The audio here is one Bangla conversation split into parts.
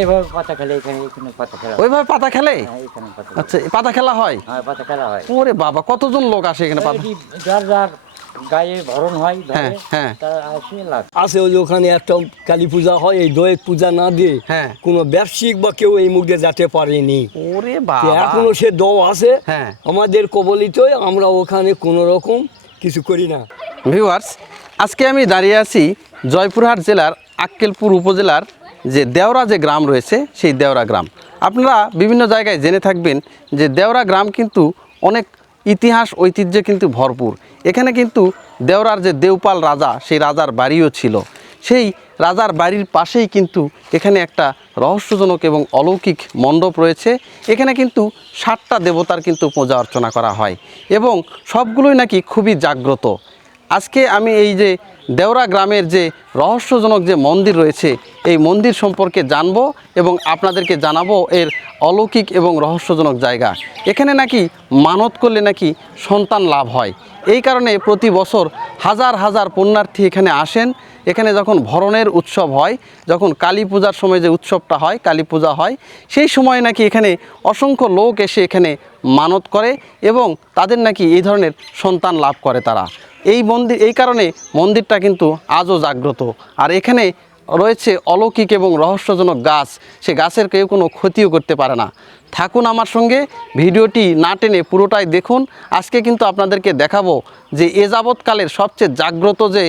এইভাবে পাতা খেলে, এখানে পাতা খেলা হয়। ওইভাবে পাতা খেলে? হ্যাঁ, এখানে পাতা আচ্ছা, পাতা খেলা হয়? হ্যাঁ, পাতা খেলা হয়। ওরে বাবা, কতজন লোক আসে এখানে পাতা? এটি যার যার গায়ে ভরণ হয় হ্যাঁ, ধরে, হ্যাঁ। তারা আসে লাগে। আছে ওই যে ওখানে একটা কালী পূজা হয়, এই দোয়ের পূজা না দিয়ে হ্যাঁ। কোনো ব্যবসায়িক বা কেউ এই মুখ দিয়ে যেতে পারেনি। ওরে তো বাবা, এখনো সে দো আছে হ্যাঁ। আমাদের কবলিতই, আমরা ওখানে কোনো রকম কিছু করি না। ভিউয়ার্স, আজকে আমি দাঁড়িয়ে আছি জয়পুরহাট জেলার আক্কেলপুর উপজেলার যে দেওরা যে গ্রাম রয়েছে, সেই দেওরা গ্রাম। আপনারা বিভিন্ন জায়গায় জেনে থাকবেন যে দেওরা গ্রাম কিন্তু অনেক ইতিহাস ঐতিহ্যে কিন্তু ভরপুর। এখানে কিন্তু দেওরার যে দেওপাল রাজা, সেই রাজার বাড়িও ছিল। সেই রাজার বাড়ির পাশেই কিন্তু এখানে একটা রহস্যজনক এবং অলৌকিক মণ্ডপ রয়েছে। এখানে কিন্তু 7টা দেবতার কিন্তু পূজা অর্চনা করা হয় এবং সবগুলোই নাকি খুবই জাগ্রত। আজকে আমি এই যে দেওরা গ্রামের যে রহস্যজনক যে মন্দির রয়েছে, এই মন্দির সম্পর্কে জানবো এবং আপনাদেরকে জানাবো এর অলৌকিক এবং রহস্যজনক জায়গা। এখানে নাকি মানত করলে নাকি সন্তান লাভ হয়। এই কারণে প্রতি বছর হাজার হাজার পুণ্যার্থী এখানে আসেন। এখানে যখন ভরণের উৎসব হয়, যখন কালী পূজার সময় যে উৎসবটা হয়, কালী পূজা হয়, সেই সময় নাকি এখানে অসংখ্য লোক এসে এখানে মানত করে এবং তাদের নাকি এই ধরনের সন্তান লাভ করে তারা। এই কারণে মন্দিরটা কিন্তু আজও জাগ্রত। আর এখানে রয়েছে অলৌকিক এবং রহস্যজনক গাছ, সে গাছের কেউ কোনো ক্ষতিও করতে পারে না। থাকুন আমার সঙ্গে, ভিডিওটি না টেনে পুরোটাই দেখুন। আজকে কিন্তু আপনাদেরকে দেখাবো যে এ যাবৎকালের সবচেয়ে জাগ্রত যে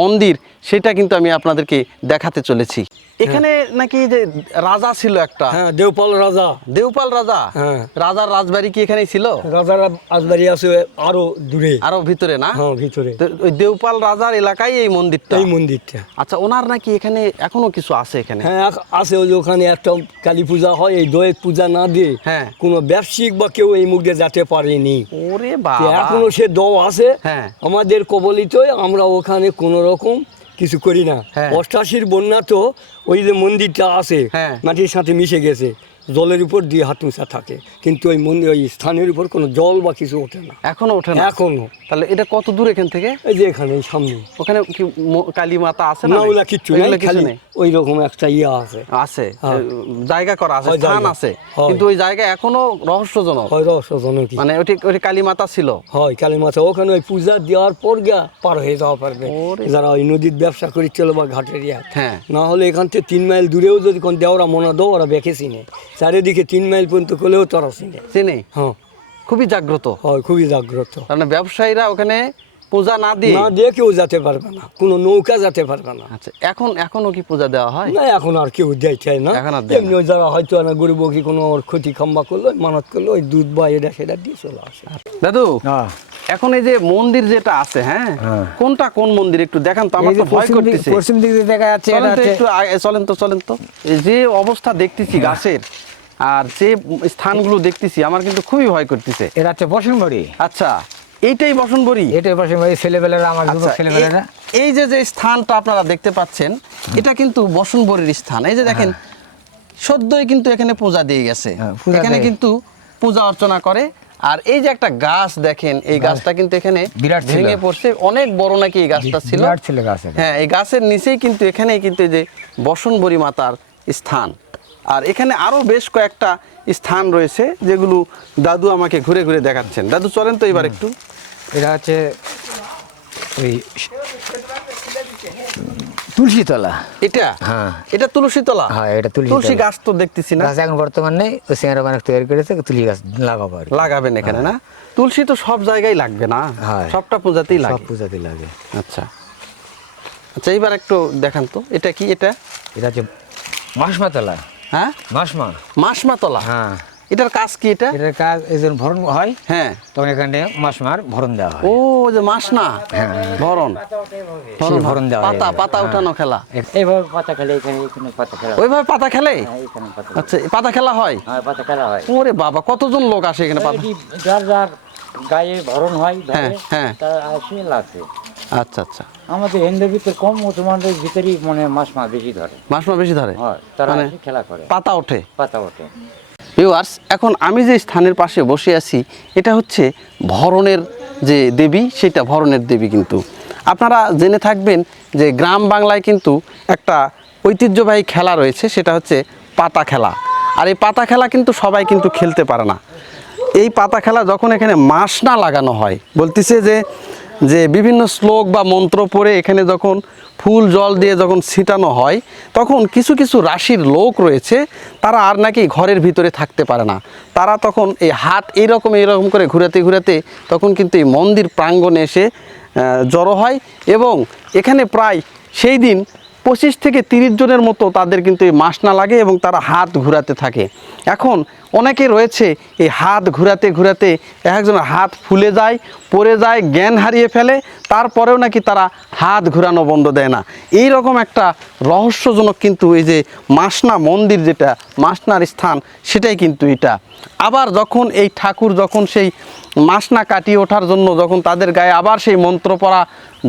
মন্দির, সেটা কিন্তু আমি আপনাদেরকে দেখাতে চলেছি। এখানে নাকি যে রাজা ছিল একটা, হ্যাঁ, দেওপাল রাজা। দেওপাল রাজা? হ্যাঁ। রাজার রাজবাড়ি কি এখানেই ছিল? রাজার রাজবাড়ি আছে আরো দূরে, আরো ভিতরে না? হ্যাঁ, ভিতরে। তো ওই দেওপাল রাজার এলাকায় এই মন্দিরটা? এই মন্দিরটা। আচ্ছা, ওনার নাকি এখানে এখনো কিছু আছে এখানে? হ্যাঁ, আছে ওই যে ওখানে একটা কালী পূজা হয়, এই দোয়ের পূজা না দিয়ে হ্যাঁ। কোনো ব্যবসায়িক বা কেউ এই মুখ দিয়ে যেতে পারেনি। ওরে তো বাবা, এখনো সে দো আছে হ্যাঁ। আমাদের কবলিতই, আমরা ওখানে কোনো রকম কিছু করি না। হ্যাঁ। 88 বন্যা তো ওই যে মন্দিরটা আছে, হ্যাঁ। মাটির সাথে মিশে গেছে, জলের উপর 2 হাত উঁচা থাকে, কিন্তু ওই মন্দির ওই স্থানের উপর কোনো জল বা কিছু ওঠে না এখনো ওঠে না? এখনো। তাহলে এটা কত দূর এখান থেকে? এই যে এখানে এই সামনে ওখানে কি কালী মাতা আছে না? না, ওগুলা কিচ্ছু নেই, ওইগুলা কিছু খালি নেই? ওই রকম একটা ইয়ে আছে। আছে, হ্যাঁ। জায়গা করা আছে, হয় স্থান জায়গা। আছে, হয়। কিন্তু ওই জায়গা এখনো রহস্যজনক। হয় রহস্যজনক। মানে ওটি কালী মাতা ছিল? হয়, কালী মাথা। ওখানে ওই পূজা দেওয়ার পর গিয়া পার হয়ে যাওয়া পারবে ওরে। যারা ওই নদীর ব্যবসা করেছিল বা ঘাটের ইয়া। হ্যাঁ। না হলে এখান থেকে 3 মাইল দূরেও যদি কোন দেওরা মনে দো, ওরা বেঁকে চিনে। চারিদিকে 3 মাইল পর্যন্ত করলেও তারা চিনে। চিনে? হ্যাঁ, খুবই জাগ্রত। হয়, খুবই জাগ্রত। মানে ব্যবসায়ীরা ওখানে পূজা না দিয়ে? না দিয়ে কেউ যেতে পারবে না, কোনো নৌকা যেতে পারবে না। আচ্ছা, এখনো কি পূজা দেওয়া হয়? না, এখন আর কেউ দেয় চায় না। এখন আর দেয় না। এমনি ওই যারা হয়তো না গরু বকরি কোনো ওর ক্ষতি খাম্বা করলো, মানত করলো, ওই দুধ বা এটা সেটা দিয়ে চলে আসে। দাদু, হ্যাঁ, এখন এই যে মন্দির যেটা আছে, হ্যাঁ, হ্যাঁ। কোনটা কোন মন্দির একটু দেখান তো, আমার এই তো যে ভয় করতেছে। পশ্চিম দিক দিয়ে দেখা যাচ্ছে, চলেন এটা তো হচ্ছে- একটু চলেন তো। এই যে অবস্থা দেখতেছি গাছের আর যে স্থানগুলো দেখতেছি, আমার কিন্তু খুবই ভয় করতেছে। এটা হচ্ছে বসনবাড়ি। আচ্ছা, এইটাই বসনবরী? এটাই বসনবাড়ি। ছেলেবেলারা, আমার যুবক আচ্ছা, ছেলেবেলারা। এই যে স্থানটা আপনারা দেখতে পাচ্ছেন, এটা কিন্তু বসনবরীর স্থান। এই যে দেখেন, সদ্যই কিন্তু এখানে পূজা দিয়ে গেছে। হ্যাঁ, পূজা এখানে দেয়। কিন্তু পূজা অর্চনা করে। আর এই যে একটা গাছ দেখেন, এই গাছটা কিন্তু এখানে বিরাট ছিল। ভেঙে পড়ছে, অনেক বড় নাকি এই গাছটা ছিল। বিরাট ছিল গাছ এটা। হ্যাঁ, এই গাছের নিচেই কিন্তু এখানেই কিন্তু এই যে বসনবরী মাতার স্থান। আর এখানে আরো বেশ কয়েকটা স্থান রয়েছে, যেগুলো দাদু আমাকে ঘুরে ঘুরে দেখাচ্ছেন। দাদু, চলেন তো এবার একটু। এটা হচ্ছে ওই তুলসীতলা। এটা? হ্যাঁ। এটা তুলসীতলা? হ্যাঁ, এটা তুলসী তুলসী গাছ তো দেখতেছি না। গাছ এখন বর্তমান নেই, ওই সিঙ্গারা বানাক তৈরি করেছে, তুলসী গাছ লাগাবো আর কি। লাগাবেন এখানে না? তুলসী তো সব জায়গায় লাগবে না? হ্যাঁ। সবটা পূজাতেই সব লাগে? পূজাতে লাগে। আচ্ছা আচ্ছা, এইবার একটু দেখান তো, এটা কি? এটা এটা হচ্ছে মাসমাতলা। হ্যাঁ, মাসমাতলা। হ্যাঁ, এটার কাজ কি? এটা? এটার কাজ এই যখন ভরণ হয়, হ্যাঁ। তখন এখানে মাসমার ভরণ দেওয়া হয়। ও, যে মাস না, ভরণ ভরণ দেওয়া হয়। পাতা উঠানো খেলা। এইভাবে পাতা খেলে, এখানে পাতা খেলা হয়। ওইভাবে পাতা খেলে? হ্যাঁ, এখানে পাতা। আচ্ছা, পাতা খেলা হয়? হ্যাঁ, পাতা খেলা হয়। ওরে বাবা, কতজন লোক আসে এখানে পাতা? এটি যার যার গায়ে ভরণ হয় ধরে, হ্যাঁ, হ্যাঁ। তারা আসে লাগে। আচ্ছা আচ্ছা, আমাদের হিন্দুর ভিতরে কম, মুসলমানদের ভিতরেই মানে মাছ বেশি ধরে। মাস বেশি ধরে? হয়, তারা মানে এসে খেলা করে, পাতা ওঠে। পাতা ওঠে। ভিউয়ার্স, এখন আমি যে স্থানের পাশে বসে আছি, এটা হচ্ছে ভরণের যে দেবী, সেটা ভরণের দেবী। কিন্তু আপনারা জেনে থাকবেন যে গ্রাম বাংলায় কিন্তু একটা ঐতিহ্যবাহী খেলা রয়েছে, সেটা হচ্ছে পাতা খেলা। আর এই পাতা খেলা কিন্তু সবাই কিন্তু খেলতে পারে না। এই পাতা খেলা যখন এখানে মাসনা লাগানো হয়, বলতেছে যে বিভিন্ন শ্লোক বা মন্ত্র পড়ে এখানে যখন ফুল জল দিয়ে যখন ছিটানো হয়, তখন কিছু কিছু রাশির লোক রয়েছে, তারা আর নাকি ঘরের ভিতরে থাকতে পারে না। তারা তখন এই হাত এইরকম করে ঘুরাতে ঘুরাতে তখন কিন্তু এই মন্দির প্রাঙ্গণে এসে জড়ো হয়, এবং এখানে প্রায় সেই দিন 25 থেকে 30 জনের মতো তাদের কিন্তু এই মাসনা লাগে এবং তারা হাত ঘুরাতে থাকে। এখন অনেকে রয়েছে এই হাত ঘুরাতে ঘুরাতে একজনের হাত ফুলে যায়, পড়ে যায়, জ্ঞান হারিয়ে ফেলে, তারপরেও নাকি তারা হাত ঘুরানো বন্ধ দেয় না। এই রকম একটা রহস্যজনক কিন্তু এই যে মাসনা মন্দির, যেটা মাসনার স্থান, সেটাই কিন্তু এটা। আবার যখন এই ঠাকুর যখন সেই মাসনা কাটিয়ে ওঠার জন্য যখন তাদের গায়ে আবার সেই মন্ত্র পড়া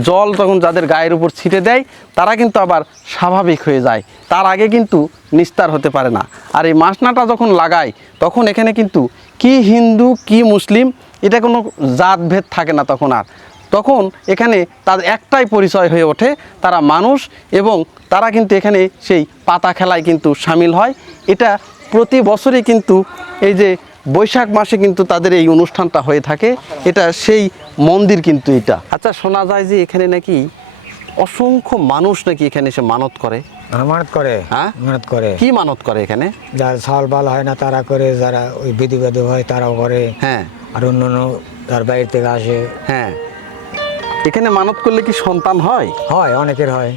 জল তখন যাদের গায়ের উপর ছিটে দেয়, তারা কিন্তু আবার স্বাভাবিক হয়ে যায়, তার আগে কিন্তু নিস্তার হতে পারে না। আর এই মাসনাটা যখন লাগায় তখন এখানে কিন্তু কি হিন্দু কি মুসলিম এটা কোনো জাতভেদ থাকে না তখন এখানে তাদের একটাই পরিচয় হয়ে ওঠে, তারা মানুষ, এবং তারা কিন্তু এখানে সেই পাতা খেলায় কিন্তু সামিল হয়। এটা প্রতি বছরই কিন্তু এই যে বৈশাখ মাসে কিন্তু তাদের এই অনুষ্ঠানটা হয়ে থাকে। এটা সেই মন্দির কিন্তু এটা। আচ্ছা, শোনা যায় যে এখানে নাকি অসংখ্য মানুষ নাকি এখানে এসে মানত করে। মানত করে, হ্যাঁ মানত করে। কি মানত করে এখানে? যারা ছাল বাল হয় না তারা করে, যারা ওই বিধি বাধি হয় তারাও করে। হ্যাঁ, আর অন্য তার বাইরে থেকে আসে। হ্যাঁ, এখানে মানত করলে কি সন্তান হয়? হয়, অনেকের হয়।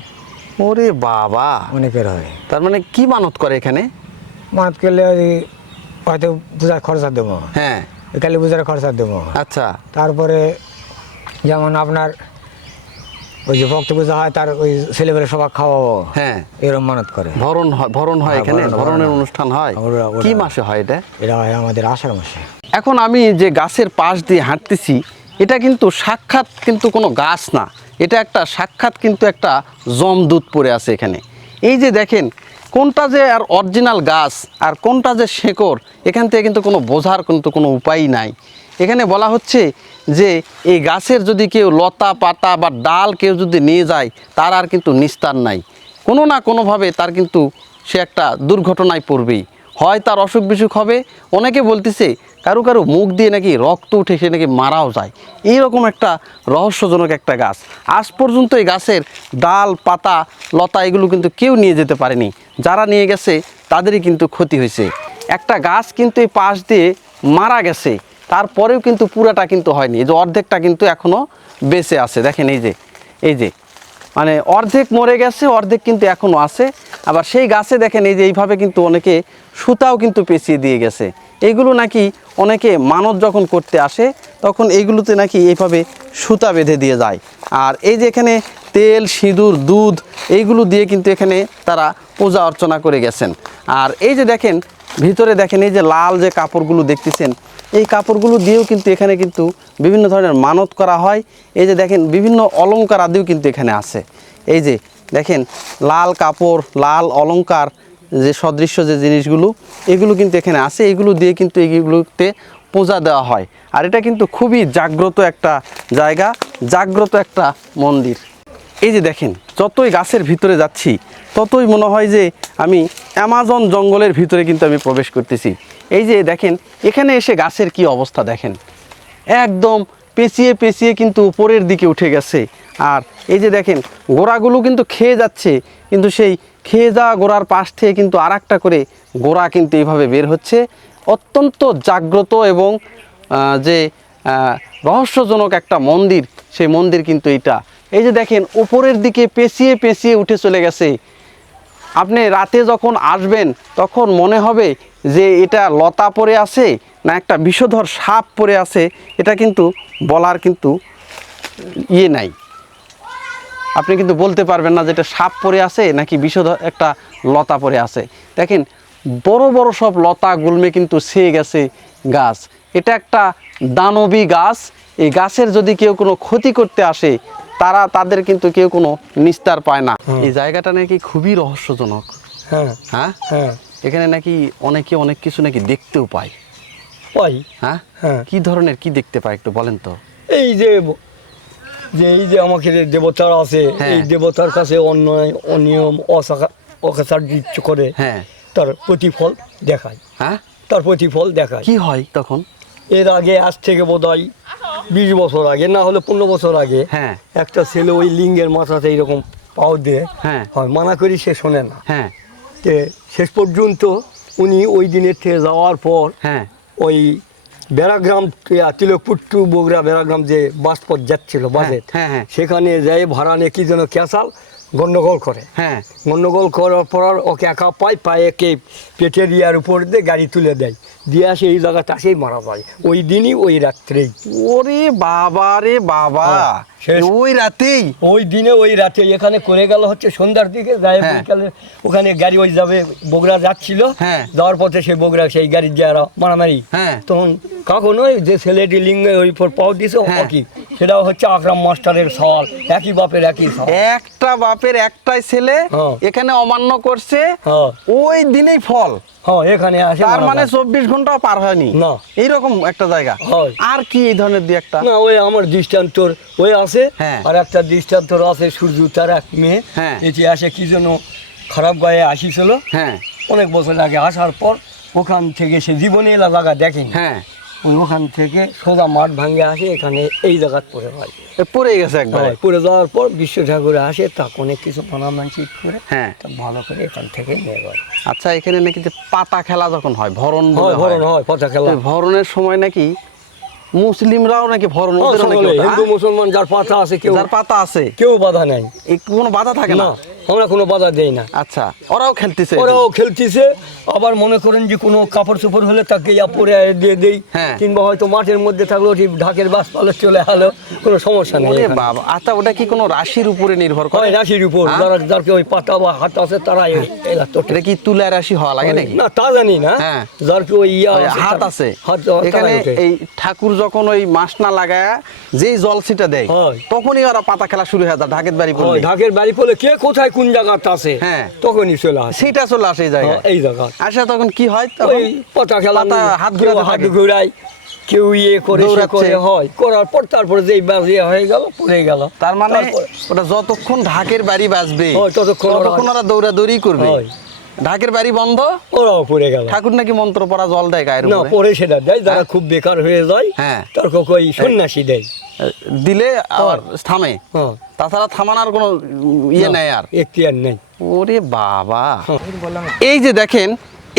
ওরে বাবা, অনেকের হয়। তার মানে কি মানত করে এখানে? মানত করলে ওই হয়তো পূজার খরচা দেবো, হ্যাঁ, কালী পূজার খরচা দেবো। আচ্ছা, তারপরে যেমন আপনার ওই যে ভক্ত পূজা হয়, তার ওই ছেলেবেলে সবাই খাওয়াবো, হ্যাঁ, এরকম মানত করে। ভরণ হয় হ্যাঁ, এখানে, ভরণ, ভরণের ভরণ। অনুষ্ঠান হয়। ওরা- কি মাসে হয় এটা? এটা হয় আমাদের আষাঢ় মাসে। এখন আমি যে গাছের পাশ দিয়ে হাঁটতেছি, এটা কিন্তু সাক্ষাৎ কিন্তু কোনো গাছ না, এটা একটা সাক্ষাৎ কিন্তু একটা জমদূত পড়ে আছে এখানে। এই যে দেখেন, কোনটা যে আর অরিজিনাল গাছ আর কোনটা যে শেকড়, এখান থেকে কিন্তু কোনো বোঝার কিন্তু কোনো উপায়ই নাই। এখানে বলা হচ্ছে যে এই গাছের যদি কেউ লতা পাতা বা ডাল কেউ যদি নিয়ে যায়, তার আর কিন্তু নিস্তার নাই। কোনো না কোনোভাবে তার কিন্তু সে একটা দুর্ঘটনায় পড়বেই, হয় তার অসুখ বিসুখ হবে। অনেকে বলতেছে কারো কারো মুখ দিয়ে নাকি রক্ত উঠে সে নাকি মারাও যায়। এইরকম একটা রহস্যজনক একটা গাছ। আজ পর্যন্ত এই গাছের ডাল পাতা লতা এগুলো কিন্তু কেউ নিয়ে যেতে পারেনি, যারা নিয়ে গেছে তাদেরই কিন্তু ক্ষতি হয়েছে। একটা গাছ কিন্তু এই পাশ দিয়ে মারা গেছে, তারপরেও কিন্তু পুরাটা কিন্তু হয়নি, এই যে অর্ধেকটা কিন্তু এখনও বেঁচে আছে। দেখেন এই যে মানে অর্ধেক মরে গেছে, অর্ধেক কিন্তু এখনও আছে। আবার সেই গাছে দেখেন এই যে এইভাবে কিন্তু অনেকে সুতাও কিন্তু পেঁচিয়ে দিয়ে গেছে। এইগুলো নাকি অনেকে মানত যখন করতে আসে তখন এইগুলোতে নাকি এইভাবে সুতা বেঁধে দিয়ে যায়। আর এই যে এখানে তেল সিঁদুর দুধ এইগুলো দিয়ে কিন্তু এখানে তারা পূজা অর্চনা করে গেছেন। আর এই যে দেখেন ভিতরে দেখেন এই যে লাল যে কাপড়গুলো দেখতেছেন, এই কাপড়গুলো দিয়েও কিন্তু এখানে কিন্তু বিভিন্ন ধরনের মানত করা হয়। এই যে দেখেন বিভিন্ন অলংকার আদিও কিন্তু এখানে আছে। এই যে দেখেন লাল কাপড় লাল অলংকার যে সদৃশ্য যে জিনিসগুলো এগুলো কিন্তু এখানে আছে, এগুলো দিয়ে কিন্তু এইগুলোতে পূজা দেওয়া হয়। আর এটা কিন্তু খুবই জাগ্রত একটা জায়গা, জাগ্রত একটা মন্দির। এই যে দেখেন যতই গাছের ভিতরে যাচ্ছি ততই মনে হয় যে আমি অ্যামাজন জঙ্গলের ভিতরে কিন্তু আমি প্রবেশ করতেছি। এই যে দেখেন এখানে এসে গাছের কি অবস্থা দেখেন, একদম পেঁচিয়ে পেঁচিয়ে কিন্তু উপরের দিকে উঠে গেছে। আর এই যে দেখেন গোড়াগুলো কিন্তু খেয়ে যাচ্ছে, কিন্তু সেই খেয়ে যাওয়া গোড়ার পাশ থেকে কিন্তু আর একটা করে গোড়া কিন্তু এইভাবে বের হচ্ছে। অত্যন্ত জাগ্রত এবং যে রহস্যজনক একটা মন্দির, সেই মন্দির কিন্তু এটা। এই যে দেখেন উপরের দিকে পেঁচিয়ে পেঁচিয়ে উঠে চলে গেছে। আপনি রাতে যখন আসবেন তখন মনে হবে যে এটা লতা পড়ে আছে না একটা বিষধর সাপ পড়ে আছে, এটা কিন্তু বলার কিন্তু ইয়ে নাই। আপনি কিন্তু বলতে পারবেন না যে এটা সাপ পড়ে আছে নাকি বিষধর একটা লতা পড়ে আছে। দেখেন বড় বড় সব লতা গুলমে কিন্তু ছেয়ে গেছে গাছ। এটা একটা দানবী গাছ। এই গাছের যদি কেউ কোনো ক্ষতি করতে আসে তাদের কিন্তু কেউ কোনো নিস্তার পায় না। এই জায়গাটা নাকি খুবই রহস্যজনক। হ্যাঁ হ্যাঁ, হ্যাঁ, এখানে নাকি অনেকে অনেক কিছু নাকি দেখতেও পায়। পাই। হ্যাঁ, হ্যাঁ, কি ধরনের কি দেখতে পায় একটু বলেন তো। এই যে এই যে আমাকে যে দেবতারা আছে, হ্যাঁ। এই দেবতার কাছে অন্যায় অনিয়ম অকাচার্য করে হ্যাঁ তার প্রতিফল দেখায়, হ্যাঁ তার প্রতিফল দেখায়। কি হয় তখন? এর আগে আজ থেকে বোধহয় 20 বছর আগে, না হলে 15 বছর আগে, হ্যাঁ একটা ছেলে ওই লিঙ্গের মাথাতে এইরকম পাও দিয়ে হ্যাঁ হয়, মানা করি সে শোনে না। হ্যাঁ তে শেষ পর্যন্ত উনি ওই দিনের থেকে যাওয়ার পর হ্যাঁ ওই বেড়াগ্রাম তিলকপুর টু বগুড়া বেড়াগ্রাম যে বাস পথ যাচ্ছিল বাসে, হ্যাঁ, হ্যাঁ। সেখানে যাই ভাড়া নিয়ে কি যেন ক্যাসাল গন্ডগোল করে। হ্যাঁ গন্ডগোল করার পর ওকে একা পায়ে কে পেটের ইয়ার উপর দিয়ে গাড়ি তুলে দেয়, দিয়ে আসে এই জায়গাটা আসেই মারা যায় ওই দিনই ওই রাত্রেই। ওরে বাবা রে বাবা, শেষ। ওই রাতেই? ওই দিনে ওই রাতে এখানে করে গেল হচ্ছে সন্ধ্যার দিকে যায়, হ্যাঁ। বিকালে ওখানে গাড়ি ওই যাবে বগুড়া যাচ্ছিল, হ্যাঁ। যাওয়ার পথে সেই বগুড়া সেই গাড়ির যারা মারামারি, হ্যাঁ। তখন কখন ওই যে ছেলেটি লিঙ্গে ওই পর পাও দিছে হ্যাঁ। কি, সেটাও হচ্ছে আকরাম মাস্টারের সওয়াল, একই বাপের একই সওয়াল। একটা বাপের একটাই ছেলে হ্যাঁ। এখানে অমান্য করছে, হ্যাঁ ওই দিনেই ফল। হ্যাঁ এখানে আসে তার মারা মানে যায়। 24 ঘন্টাও পার হয়নি না। এইরকম একটা জায়গা। হয়। আর কি এই ধরনের দুই একটা? না ওই আমার দৃষ্টান্তর ওই আছে, হ্যাঁ। আর একটা দৃষ্টান্তর আছে সূর্য তার এক মেয়ে, হ্যাঁ। এটি আসে কি যেন খারাপ গায়ে আসিছিল হ্যাঁ অনেক বছর আগে, আসার পর ওখান থেকে সে জীবনে এলা জায়গা দেখেনি, হ্যাঁ ওই ওখান থেকে সোজা মাঠ ভাঙে আসে এখানে এই জায়গাত পড়ে হয়। এ পড়ে গেছে একবার। পড়ে যাওয়ার পর বিশ্ব ঠাকুরে আসে, তা অনেক কিছু মানসিক করে হ্যাঁ। তা ভালো করে এখান থেকে নিয়ে যায়। আচ্ছা, এখানে নাকি যে পাতা খেলা যখন হয়, ভরণ বলে হয় হয়, ভরণ হয়, পচা খেলা। তো ভরণের সময় নাকি মুসলিমরাও নাকি ভরণ, হ্যাঁ, ওদেরও নাকি সকলে, ওটা, হিন্দু মুসলমান যার পাতা আছে কেউ যার পাতা আছে কেউ বাধা নেই, এই কোনো বাধা থাকে না। না আমরা কোনো বাধা দেই না। আচ্ছা, ওরাও খেলতেছে? ওরাও খেলতেছে, আবার মনে করেন যে কোনো কাপড় চোপড় হলে তাকে ইয়া পরে দিয়ে দেই, হ্যাঁ। কিংবা হয়তো মাঠের মধ্যে থাকলো ঠিক ঢাকের বাস পালে চলে আলো, কোনো সমস্যা নেই ওরে এখানে। বাবা, আচ্ছা ওটা কি কোনো রাশির উপরে নির্ভর করে? হয় রাশির উপর, হ্যাঁ? যারা যারকে ওই পাতা বা হাত আছে তারা এলা তোটে। এটা কি তুলা রাশি হওয়া লাগে নাকি? না তা জানি না, হ্যাঁ। যার কি ওই ইয়া ওই আছে, হাত আছে হাত এখানে। তারাই ওঠে। এই ঠাকুর যখন ওই মাসনা লাগায় যেই জল ছিটা দেয়, হয়। তখনই ওরা পাতা খেলা শুরু হয়ে যায় ঢাকের বাড়ি হয়, পড়লে। ঢাকের বাড়ি পড়লে কে কোথায় কোন জায়গাতে আছে, হ্যাঁ। তখনই চলে আসে। সেটা চলে আসে এই জায়গায়। হ্যাঁ, এই জায়গা আচ্ছা, তখন কি হয়? তখন ওই পাতা খেলা, পাতা হাত কেউ ঘুরাতে হাত থাকে। ঘুরায়, কেউ ইয়ে করে সে দৌড়াচ্ছে। করে হয়, করার পর তারপরে যেই বাজিয়ে হয়ে গেল পড়ে গেল, তার মানে তারপর- ওটা যতক্ষণ ঢাকের বাড়ি বাজবে হয়, ততক্ষণ ওরা দৌড়াদৌড়ি করবে। হয়। ঢাকের বাড়ি বন্ধ, ওরাও পড়ে গেল। ঠাকুর নাকি মন্ত্র পড়া জল দেয় গায়ের না উপরে, পরে সেটা দেয়, যারা হ্যাঁ। খুব বেকার হয়ে যায় হ্যাঁ। তার ওই সন্ন্যাসী দেয়। দিলে আবার থামে। হ্যাঁ। তাছাড়া থামানোর কোনো ইয়ে নেই আর। এখতিয়ার নেই। ওরে বাবা, হ্যাঁ। এই যে দেখেন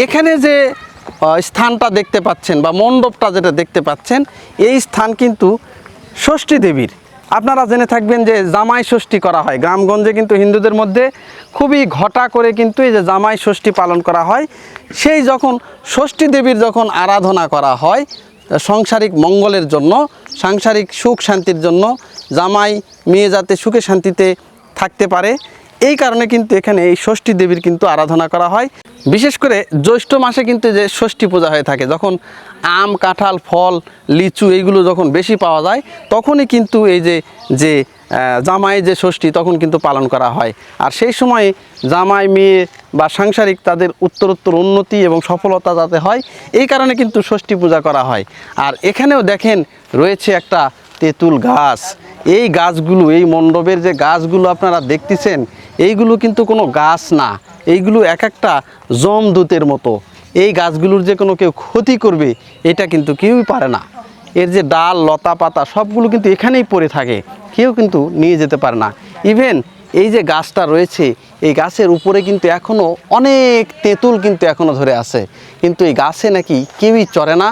এখানে যে স্থানটা দেখতে পাচ্ছেন বা মণ্ডপটা যেটা দেখতে পাচ্ছেন, এই স্থান কিন্তু ষষ্ঠী দেবীর। আপনারা জেনে থাকবেন যে জামাই ষষ্ঠী করা হয় গ্রামগঞ্জে, কিন্তু হিন্দুদের মধ্যে খুবই ঘটা করে কিন্তু এই যে জামাই ষষ্ঠী পালন করা হয়। সেই যখন ষষ্ঠী দেবীর যখন আরাধনা করা হয় সাংসারিক মঙ্গলের জন্য, সাংসারিক সুখ শান্তির জন্য, জামাই মেয়ে যাতে সুখে শান্তিতে থাকতে পারে, এই কারণে কিন্তু এখানে এই ষষ্ঠী দেবীর কিন্তু আরাধনা করা হয়। বিশেষ করে জ্যৈষ্ঠ মাসে কিন্তু যে ষষ্ঠী পূজা হয়ে থাকে, যখন আম কাঁঠাল ফল লিচু এইগুলো যখন বেশি পাওয়া যায়, তখনই কিন্তু এই যে জামাই যে ষষ্ঠী তখন কিন্তু পালন করা হয়। আর সেই সময় জামাই মেয়ে বা সাংসারিক তাদের উত্তরোত্তর উন্নতি এবং সফলতা যাতে হয়, এই কারণে কিন্তু ষষ্ঠী পূজা করা হয়। আর এখানেও দেখেন রয়েছে একটা তেঁতুল গাছ। এই গাছগুলো, এই মণ্ডপের যে গাছগুলো আপনারা দেখতেছেন, এইগুলো কিন্তু কোনো গাছ না, এইগুলো এক একটা যমদূতের মতো। এই গাছগুলোর যে কোনো কেউ ক্ষতি করবে এটা কিন্তু কেউই পারে না। এর যে ডাল লতা পাতা সবগুলো কিন্তু এখানেই পড়ে থাকে, কেউ কিন্তু নিয়ে যেতে পারে না। ইভেন এই যে গাছটা রয়েছে, এই গাছের উপরে কিন্তু এখনও অনেক তেঁতুল কিন্তু এখনও ধরে আছে, কিন্তু এই গাছে নাকি কেউই চড়ে না।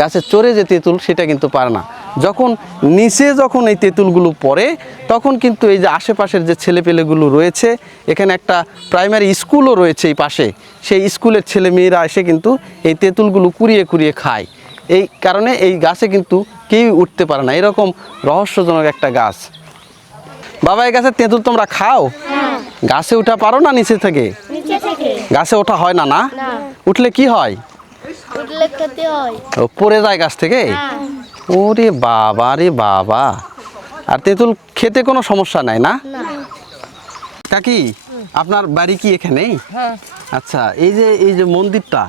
গাছে চড়ে যে তেঁতুল সেটা কিন্তু পারে না। যখন নিচে যখন এই তেঁতুলগুলো পড়ে, তখন কিন্তু এই যে আশেপাশের যে ছেলেপেলেগুলো রয়েছে, এখানে একটা প্রাইমারি স্কুলও রয়েছে এই পাশে, সেই স্কুলের ছেলে মেয়েরা এসে কিন্তু এই তেঁতুলগুলো কুড়িয়ে কুড়িয়ে খায়। এই কারণে এই গাছে কিন্তু কেউই উঠতে পারে না, এরকম রহস্যজনক একটা গাছ। বাবা, এই গাছের তেঁতুল তোমরা খাও? গাছে উঠা পারো না নিচে থেকে? গাছে ওঠা হয় না? না, উঠলে কি হয়? উঠলে খেতে হয়। ও পড়ে যায় গাছ থেকে? ওরে বাবা রে বাবা। আর তেঁতুল খেতে কোনো সমস্যা নাই না? কাকি, আপনার বাড়ি কি এখানেই? আচ্ছা, এই যে মন্দিরটা,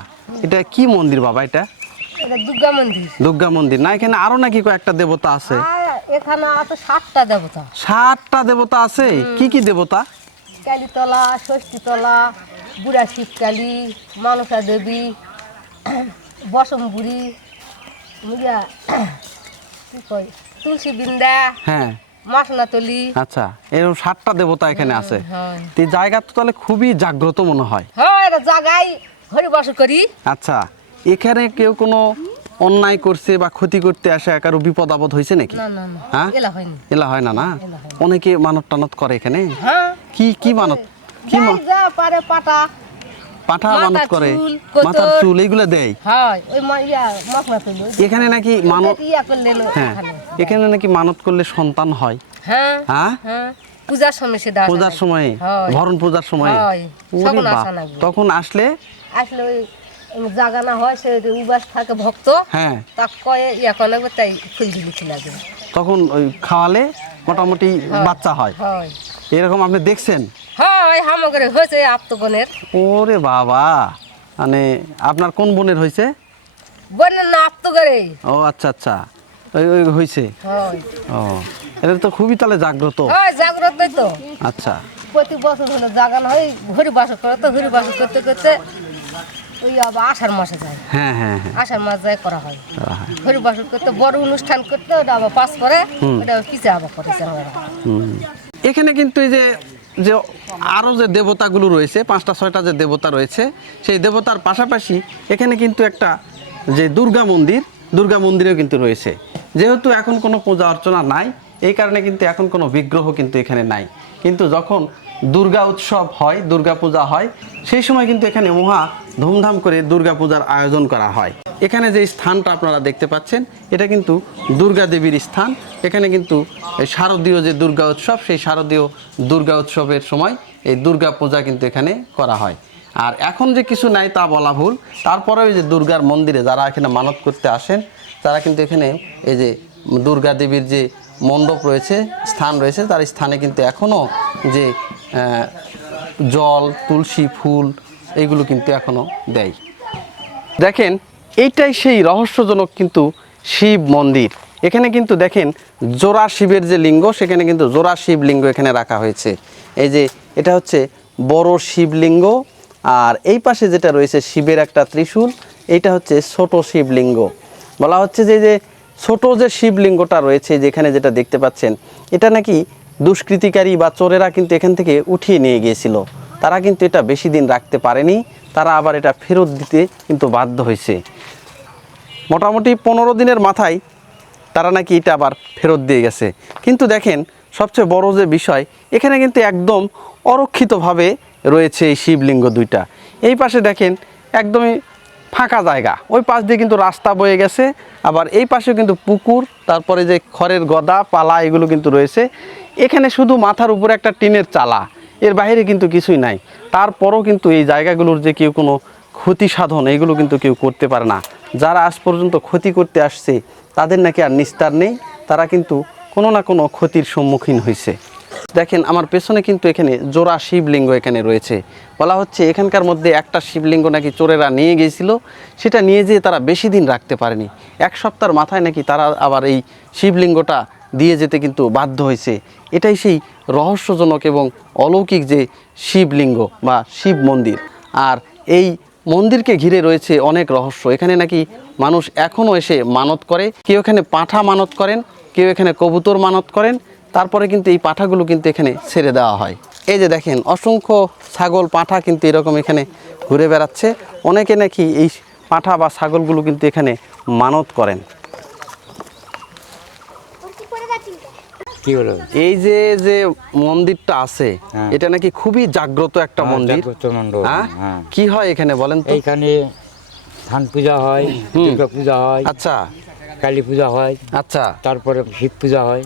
এটা কি মন্দির বাবা? এটা এটা দুর্গা মন্দির। দুর্গা মন্দির না? এখানে আরো নাকি কয়েকটা দেবতা আছে? এখানে আছে 7টা দেবতা। 7টা দেবতা আছে? কি কি দেবতা? কালীতলা, ষষ্ঠীতলা, বুড়া শীতকালী মানসা দেবী বসম বুড়ি মুগা কি কয় তুলসী বৃন্দা হ্যাঁ মাসনাতলি। আচ্ছা, এরকম 7টা দেবতা এখানে আছে। হয় তো এই জায়গা তো তাহলে খুবই জাগ্রত মনে হয়। হয় এটা জায়গায় হরিবাস করি। আচ্ছা, এখানে কেউ কোনো অন্যায় করছে বা ক্ষতি করতে আসে কারো বিপদ আপদ হয়েছে নাকি? না না না হ্যাঁ এলা হয়নি। এলা হয় না না? এলা হয় অনেকে মানত টানত করে এখানে। হ্যাঁ কি কি মানত? কি যাই যা পারে পাটা পাঠা মাথার মানত করে, চুল, মাথার কোতর। চুল এইগুলো দেয়। হয় ওই মাসনাতলি এখানে নাকি মানত, ইয়া করলে হ্যাঁ এখানে। এখানে নাকি মানত করলে সন্তান হয়। হ্যাঁ হ্যাঁ হ্যাঁ পূজার সময় সেটা আসে পূজার নাই। সময়ে, হয়। ভরণ পূজার সময়ে। হয়, ওরে তখন বাপ, আসা লাগবে। তখন আসলে আসলে ওই জাগানা হয় সে যে উবাস থাকে ভক্ত হ্যাঁ তা কয়ে ইয়া করা লাগবে তাই ফুল দিলিতে লাগে। তখন ওই খাওয়ালে মোটামুটি হয়। বাচ্চা হয়। হয় এরকম আপনি দেখছেন? হয় হামগরে হয়েছে আত্মবনের ওরে বাবা, মানে আপনার কোন বোনের হয়েছে? বনের না আত্মগরে। ও আচ্ছা আচ্ছা, ওই ওই হয়েছে। হয় ও, এটা তো খুবই তাহলে জাগ্রত। হয় জাগ্রতই তো আচ্ছা প্রতি বছর হলো জাগানো হয় হরিবাস করে তো হরিবাস করতে করতে ওই আবার আষাঢ় মাসে যায়। হ্যাঁ হ্যাঁ হ্যাঁ আষাঢ় মাস যায় করা হয় করা হয়। হরিবাস করতে বড় অনুষ্ঠান করতে ওটা আবার পাস করে ওটা পিছে আবার করেছে আমরা। হুম। এখানে কিন্তু এই যে যে আরও যে দেবতাগুলো রয়েছে, 5টা 6টা যে দেবতা রয়েছে, সেই দেবতার পাশাপাশি এখানে কিন্তু একটা যে দুর্গা মন্দিরেও কিন্তু রয়েছে। যেহেতু এখন কোনো পূজা অর্চনা নাই, এই কারণে কিন্তু এখন কোনো বিগ্রহ কিন্তু এখানে নাই। কিন্তু যখন দুর্গা উৎসব হয়, দুর্গা পূজা হয়, সেই সময় কিন্তু এখানে মহা ধুমধাম করে দুর্গা পূজার আয়োজন করা হয়। এখানে যে স্থানটা আপনারা দেখতে পাচ্ছেন, এটা কিন্তু দুর্গা দেবীর স্থান। এখানে কিন্তু এই শারদীয় যে দুর্গা উৎসব, সেই শারদীয় দুর্গা উৎসবের সময় এই দুর্গা পূজা কিন্তু এখানে করা হয়। আর এখন যে কিছু নাই তা বলা ভুল, তারপরেও এই যে দুর্গার মন্দিরে যারা এখানে মানত করতে আসেন, তারা কিন্তু এখানে এই যে দুর্গা দেবীর যে মণ্ডপ রয়েছে, স্থান রয়েছে, তার স্থানে কিন্তু এখনও যে জল, তুলসী ফুল এইগুলো কিন্তু এখনও দেয়। দেখেন, এইটাই সেই রহস্যজনক কিন্তু শিব মন্দির। এখানে কিন্তু দেখেন জোড়া শিবের যে লিঙ্গ, সেখানে কিন্তু জোড়া শিবলিঙ্গ এখানে রাখা হয়েছে। এই যে এটা হচ্ছে বড় শিবলিঙ্গ, আর এই পাশে যেটা রয়েছে শিবের একটা ত্রিশূল, এইটা হচ্ছে ছোট শিবলিঙ্গ। বলা হচ্ছে যে যে ছোট যে শিবলিঙ্গটা রয়েছে, যেখানে যেটা দেখতে পাচ্ছেন, এটা নাকি দুষ্কৃতিকারী বা চোরেরা কিন্তু এখান থেকে উঠিয়ে নিয়ে গিয়েছিল। তারা কিন্তু এটা বেশি দিন রাখতে পারেনি, তারা আবার এটা ফেরত দিতে কিন্তু বাধ্য হয়েছে। মোটামুটি 15 দিনের মাথায় তারা নাকি এটা আবার ফেরত দিয়ে গেছে। কিন্তু দেখেন, সবচেয়ে বড় যে বিষয়, এখানে কিন্তু একদম অরক্ষিতভাবে রয়েছে এই শিবলিঙ্গ দুইটা। এই পাশে দেখেন একদমই ফাঁকা জায়গা, ওই পাশ দিয়ে কিন্তু রাস্তা বয়ে গেছে, আবার এই পাশেও কিন্তু পুকুর, তারপরে যে খড়ের গদা পালা এগুলো কিন্তু রয়েছে। এখানে শুধু মাথার উপরে একটা টিনের চালা, এর বাইরে কিন্তু কিছুই নাই। তারপরও কিন্তু এই জায়গাগুলোর যে কেউ কোনো ক্ষতি সাধন এগুলো কিন্তু কেউ করতে পারে না। যারা আজ পর্যন্ত ক্ষতি করতে আসছে, তাদের নাকি আর নিস্তার নেই, তারা কিন্তু কোনো না কোনো ক্ষতির সম্মুখীন হয়েছে। দেখেন আমার পেছনে কিন্তু এখানে জোড়া শিবলিঙ্গ এখানে রয়েছে। বলা হচ্ছে এখানকার মধ্যে একটা শিবলিঙ্গ নাকি চোরেরা নিয়ে গিয়েছিল, সেটা নিয়ে যেয়ে তারা বেশি দিন রাখতে পারেনি। 1 সপ্তাহের মাথায় নাকি তারা আবার এই শিবলিঙ্গটা দিয়ে যেতে কিন্তু বাধ্য হয়েছে। এটাই সেই রহস্যজনক এবং অলৌকিক যে শিবলিঙ্গ বা শিব মন্দির। আর এই মন্দিরকে ঘিরে রয়েছে অনেক রহস্য। এখানে নাকি মানুষ এখনও এসে মানত করে, কেউ এখানে পাঁঠা মানত করেন, কেউ এখানে কবুতর মানত করেন, তারপরে কিন্তু এই পাঁঠাগুলো কিন্তু এখানে ছেড়ে দেওয়া হয়। এই যে দেখেন অসংখ্য ছাগল পাঁঠা কিন্তু এরকম এখানে ঘুরে বেড়াচ্ছে। অনেকে নাকি এই পাঁঠা বা ছাগলগুলো কিন্তু এখানে মানত করেন। কি হলো? এই যে যে মন্দিরটা আছে, হ্যাঁ। এটা নাকি খুবই জাগ্রত একটা হ্যাঁ, মন্দির। জাগ্রত মন্দির, হ্যাঁ? হ্যাঁ। কি হয় এখানে বলেন তো? এইখানে ধান পূজা হয়, দুর্গা পূজা হয়, আচ্ছা কালী পূজা হয়, আচ্ছা, তারপরে শিব পূজা হয়,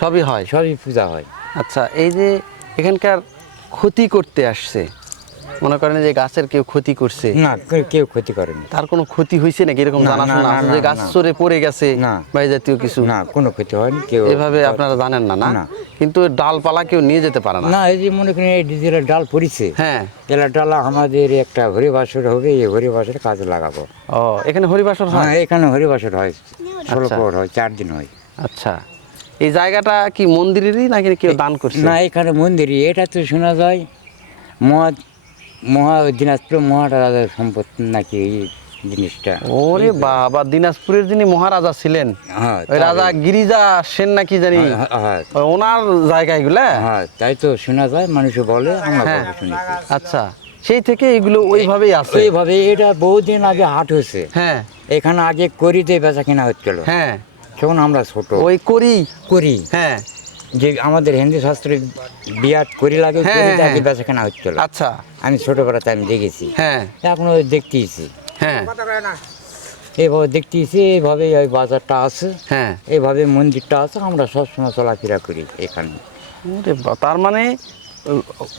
সবই হয়। সবই পূজা হয়। আচ্ছা, এই যে এখানকার ক্ষতি করতে আসছে, মনে করেন যে গাছের কেউ ক্ষতি করছে, না, কেউ ক্ষতি করেনি। তার কোনো ক্ষতি হয়েছে নাকি এরকম না, জানাশোনা না, আছে না, যে না, গাছ না। চড়ে পড়ে গেছে না। বা এই জাতীয় কিছু? না, কোনো ক্ষতি হয়নি কেউ। এভাবে আপনারা জানেন না? না, না। কিন্তু ডালপালা কেউ নিয়ে যেতে পারে না। না, এই যে মনে করেন এই ডিজেলের ডাল পড়িছে, হ্যাঁ। এলা ডালা আমাদের একটা হরিবাসর হবে, এই হরিবাসের কাজে লাগাবো। ও, এখানে হরিবাসর হয়? হ্যাঁ, এখানে হরিবাসর হয়, 16 আচ্ছা। পর হয়, 4 দিন হয়। আচ্ছা, এই জায়গাটা কি মন্দিরেরই নাকি কেউ দান করছে? না, এখানে মন্দিরই। এটা তো শোনা যায় মদ দিনাজপুর মহারাজার সম্পদ নাকি এই জিনিসটা। ওরে বাবা, দিনাজপুরের যিনি মহারাজা ছিলেন, হ্যাঁ, ওই রাজা গিরিজা সেন নাকি জানি, হ্যাঁ ওনার জায়গা এগুলা। হ্যাঁ, তাই তো শোনা যায়, মানুষে বলে, আমরা হ্যাঁ। গল্প শুনেছি। আচ্ছা, সেই থেকে এগুলো ওইভাবেই আছে। এইভাবে এটা বহুদিন আগে হাট হয়েছে, হ্যাঁ এখানে আগে করিতে বেচা কেনা হচ্ছিল, হ্যাঁ, যখন আমরা ছোট ওই করি। করি, হ্যাঁ যে আমাদের হিন্দু শাস্ত্রে বিয়াত করি লাগে, হ্যাঁ, করিতে হ্যাঁ। আগে বেচা কেনা হচ্ছিল। আচ্ছা, আমি ছোটবেলাতে আমি দেখেছি, হ্যাঁ এখনো দেখতেইছি, হ্যাঁ এইভাবে দেখতেইছি, এইভাবে ওই বাজারটা আছে, হ্যাঁ। এইভাবে মন্দিরটা আছে, আমরা সবসময় চলাফেরা করি এখানে। ওরে তার মানে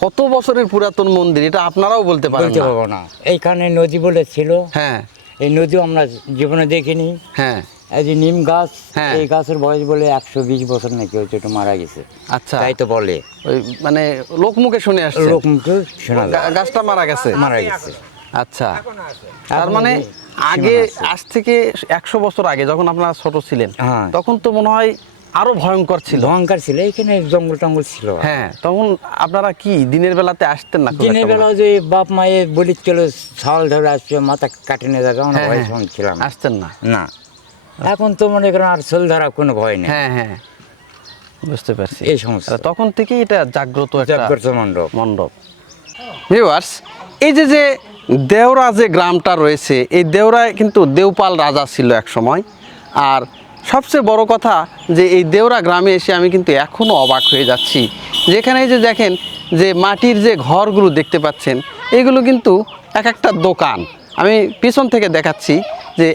কত বছরের পুরাতন মন্দির, এটা আপনারাও বলতে পারেন বলতে না। পারবো না। এইখানে নদী বলে ছিল, হ্যাঁ এই নদীও আমরা জীবনে দেখিনি। হ্যাঁ এই যে নিম গাছ, হ্যাঁ। এই গাছের বয়স বলে 120 বছর নাকি হচ্ছে, একটু মারা গেছে, আচ্ছা, তাই তো বলে, ওই মানে লোকমুখে শুনে আসছে লোক মুখে শোনা যায়, গাছটা মারা গেছে। মারা গেছে। আচ্ছা, তার এখন মানে এই আগে সীমানা আছে। আজ থেকে 100 বছর আগে যখন আপনারা ছোট ছিলেন, হ্যাঁ। তখন তো মনে হয় আরো ভয়ঙ্কর ছিল। ভয়ঙ্কর ছিল, এখানে জঙ্গল টঙ্গল ছিল। হ্যাঁ, তখন আপনারা কি দিনের বেলাতে আসতেন না খুব দিনের একটা বেলাও যে বাপ মায়ে বলিচ্ছিল ছাল ধরে আসছে, মাথা কাটে নিয়ে যাবে, আমরা হ্যাঁ, ভয় হ্যাঁ। সঙ্গে ছিলাম আসতেন না। না। এখন তো মনে করেন আর চল ধরা কোনো ভয় নেই, হ্যাঁ হ্যাঁ, বুঝতে পারছি। এই সমস্যা। তাহলে তখন থেকেই এটা জাগ্রত একটা জাগ্রত মণ্ডপ। মণ্ডপ। ভিউয়ার্স, এই যে যে দেওরা যে গ্রামটা রয়েছে, এই দেওরায় কিন্তু দেওপাল রাজা ছিল এক সময়। আর সবচেয়ে বড় কথা যে এই দেওরা গ্রামে এসে আমি কিন্তু এখনও অবাক হয়ে যাচ্ছি, যেখানে এই যে দেখেন যে মাটির যে ঘরগুলো দেখতে পাচ্ছেন, এগুলো কিন্তু এক একটা দোকান। আমি পিছন থেকে দেখাচ্ছি যে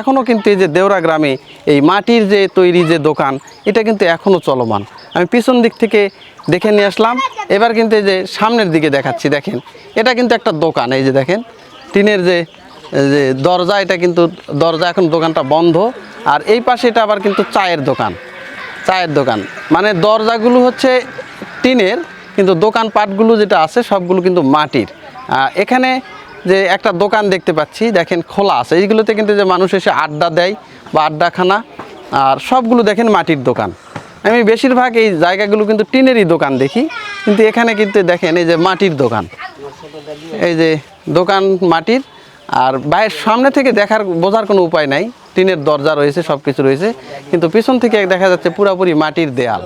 এখনও কিন্তু এই যে দেওরা গ্রামে এই মাটির যে তৈরি যে দোকান, এটা কিন্তু এখনও চলমান। আমি পিছন দিক থেকে দেখে নিয়ে আসলাম, এবার কিন্তু এই যে সামনের দিকে দেখাচ্ছি, দেখেন এটা কিন্তু একটা দোকান। এই যে দেখেন টিনের যে যে দরজা, এটা কিন্তু দরজা, এখন দোকানটা বন্ধ। আর এই পাশে এটা আবার কিন্তু চায়ের দোকান, মানে দরজাগুলো হচ্ছে টিনের, কিন্তু দোকানপাটগুলো যেটা আছে সবগুলো কিন্তু মাটির। এখানে যে একটা দোকান দেখতে পাচ্ছি, দেখেন খোলা আছে, এইগুলোতে কিন্তু যে মানুষ এসে আড্ডা দেয় বা আড্ডাখানা, আর সবগুলো দেখেন মাটির দোকান। আমি বেশিরভাগ এই জায়গাগুলো কিন্তু টিনেরই দোকান দেখি, কিন্তু এখানে কিন্তু দেখেন এই যে মাটির দোকান, এই যে দোকান মাটির। আর বাইরের সামনে থেকে বোঝার কোনো উপায় নাই, টিনের দরজা রয়েছে, সব কিছু রয়েছে, কিন্তু পিছন থেকে দেখা যাচ্ছে পুরাপুরি মাটির দেয়াল।